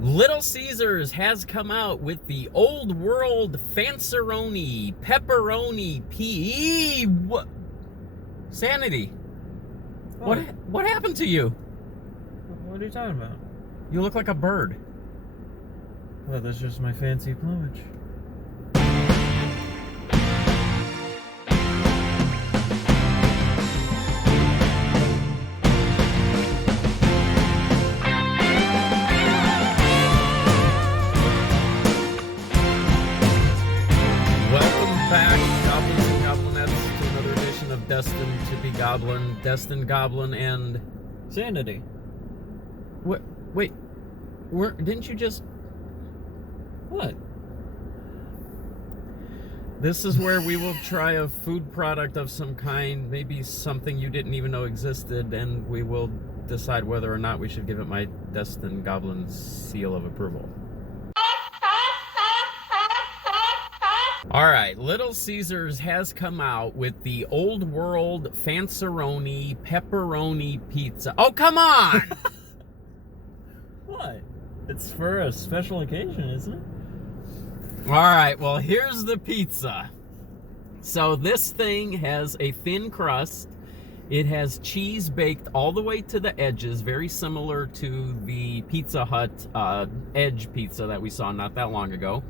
Little Caesars has come out with the old world Fanceroni Pepperoni Pizza. Sanity. What happened to you? What are you talking about? You look like a bird. Well, that's just my fancy plumage. Destined to be Goblin, Destined, Goblin, and Sanity. What? Wait, didn't you just? What? This is where we will try a food product of some kind, maybe something you didn't even know existed, and we will decide whether or not we should give it my Destined Goblin seal of approval. All right, Little Caesars has come out with the old world Fanceroni Pepperoni Pizza. Oh, come on! What? It's for a special occasion, isn't it? All right, well, here's the pizza. So this thing has a thin crust. It has cheese baked all the way to the edges, very similar to the Pizza Hut edge pizza that we saw not that long ago.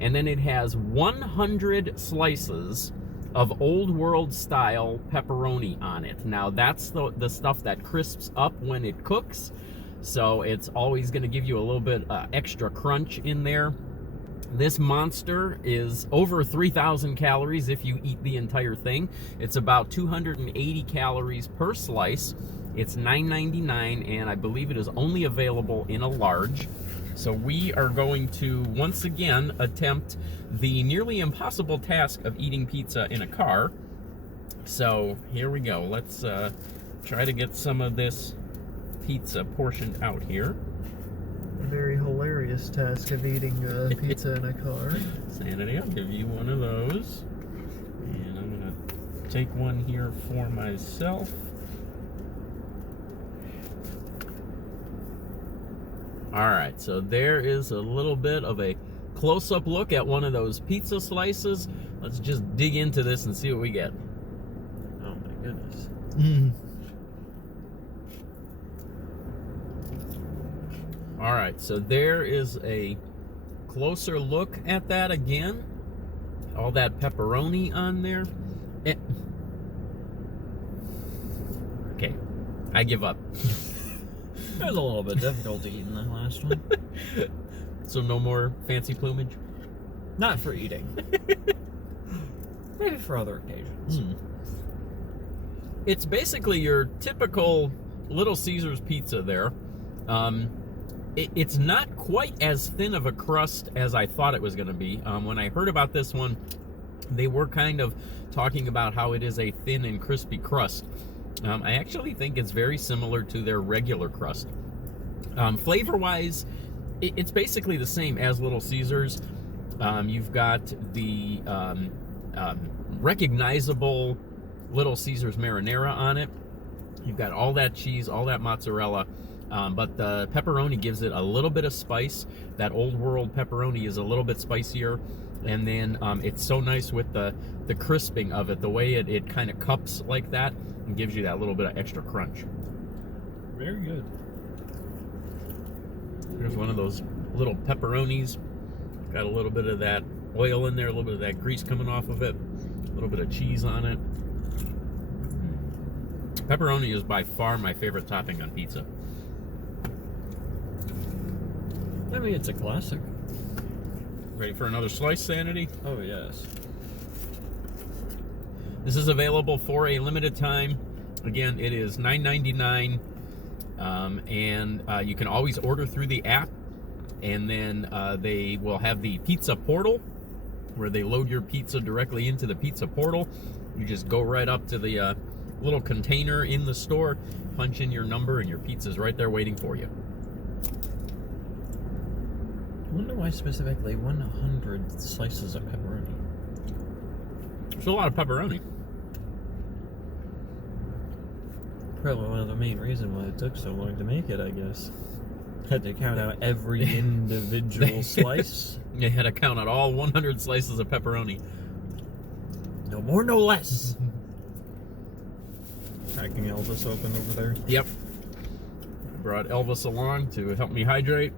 And then it has 100 slices of old world style pepperoni on it. Now that's the stuff that crisps up when it cooks. So it's always gonna give you a little bit extra crunch in there. This monster is over 3,000 calories if you eat the entire thing. It's about 280 calories per slice. It's $9.99 and I believe it is only available in a large. So we are going to, once again, attempt the nearly impossible task of eating pizza in a car. So here we go. Let's try to get some of this pizza portioned out here. A very hilarious task of eating pizza in a car. Sanity, I'll give you one of those. And I'm going to take one here for myself. All right, so there is a little bit of a close-up look at one of those pizza slices. Let's just dig into this and see what we get. Oh my goodness. All right, so there is a closer look at that again. All that pepperoni on there. Okay, I give up. It was a little bit difficult eating that last one. So no more fancy plumage? Not for eating. Maybe for other occasions. It's basically your typical Little Caesars pizza there. It's not quite as thin of a crust as I thought it was going to be. When I heard about this one, they were kind of talking about how it is a thin and crispy crust. I actually think it's very similar to their regular crust. Flavor-wise, it's basically the same as Little Caesars. You've got the recognizable Little Caesars marinara on it. You've got all that cheese, all that mozzarella, but the pepperoni gives it a little bit of spice. That old world pepperoni is a little bit spicier. And then it's so nice with the crisping of it, the way it kind of cups like that and gives you that little bit of extra crunch. Very good. Here's one of those little pepperonis. Got a little bit of that oil in there, a little bit of that grease coming off of it, a little bit of cheese on it. Pepperoni is by far my favorite topping on pizza. I mean, it's a classic. Ready for another slice, Sanity? Oh, yes. This is available for a limited time. Again, it is $9.99, and you can always order through the app, and then they will have the pizza portal where they load your pizza directly into the pizza portal. You just go right up to the little container in the store, punch in your number, and your pizza's right there waiting for you. I wonder why specifically 100 slices of pepperoni. There's a lot of pepperoni. Probably one of the main reasons why it took so long to make it, I guess. Had to count out every individual slice. They had to count out all 100 slices of pepperoni. No more, no less. Cracking Elvis open over there. Yep. Brought Elvis along to help me hydrate.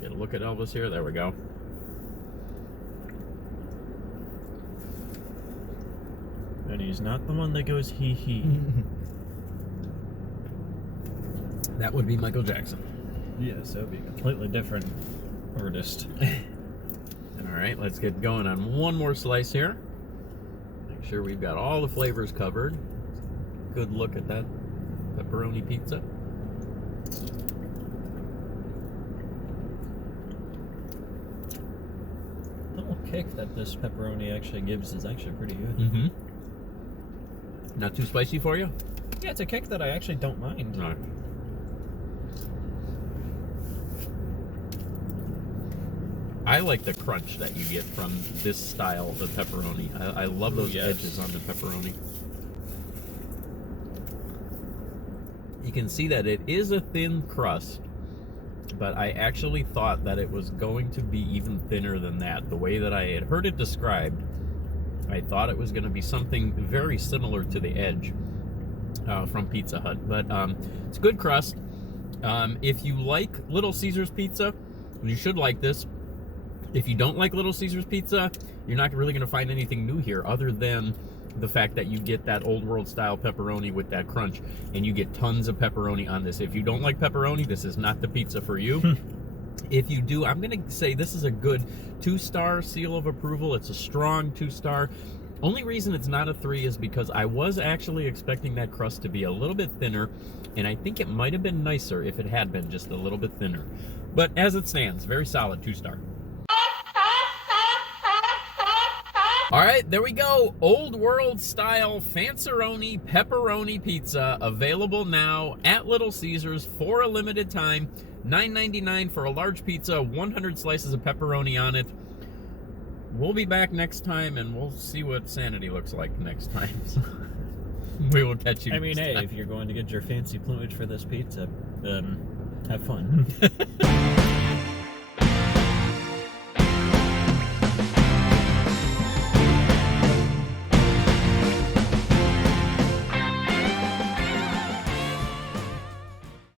Get a look at Elvis here. There we go. And he's not the one that goes hee hee. That would be Michael Jackson. Yes, that would be a completely different artist. All right, let's get going on one more slice here. Make sure we've got all the flavors covered. Good look at that pepperoni pizza. The little kick that this pepperoni actually gives is actually pretty good. Mm-hmm. Not too spicy for you? Yeah, it's a kick that I actually don't mind. No. I like the crunch that you get from this style of pepperoni. I love those edges on the pepperoni. You can see that it is a thin crust, but I actually thought that it was going to be even thinner than that. The way that I had heard it described, I thought it was going to be something very similar to the edge from Pizza Hut. But it's a good crust. If you like Little Caesars pizza, you should like this. If you don't like Little Caesars pizza, you're not really going to find anything new here other than the fact that you get that old world style pepperoni with that crunch, and you get tons of pepperoni on this. If you don't like pepperoni, this is not the pizza for you. If you do, I'm going to say this is a good 2-star seal of approval. It's a strong 2-star. Only reason it's not a 3 is because I was actually expecting that crust to be a little bit thinner, and I think it might have been nicer if it had been just a little bit thinner. But as it stands, very solid 2-star. All right, there we go. Old world style Fanceroni Pepperoni Pizza, available now at Little Caesars for a limited time. $9.99 for a large pizza, 100 slices of pepperoni on it. We'll be back next time, and we'll see what Sanity looks like next time. So we will catch you I mean, next hey, time. if you're going to get your fancy plumage for this pizza, have fun.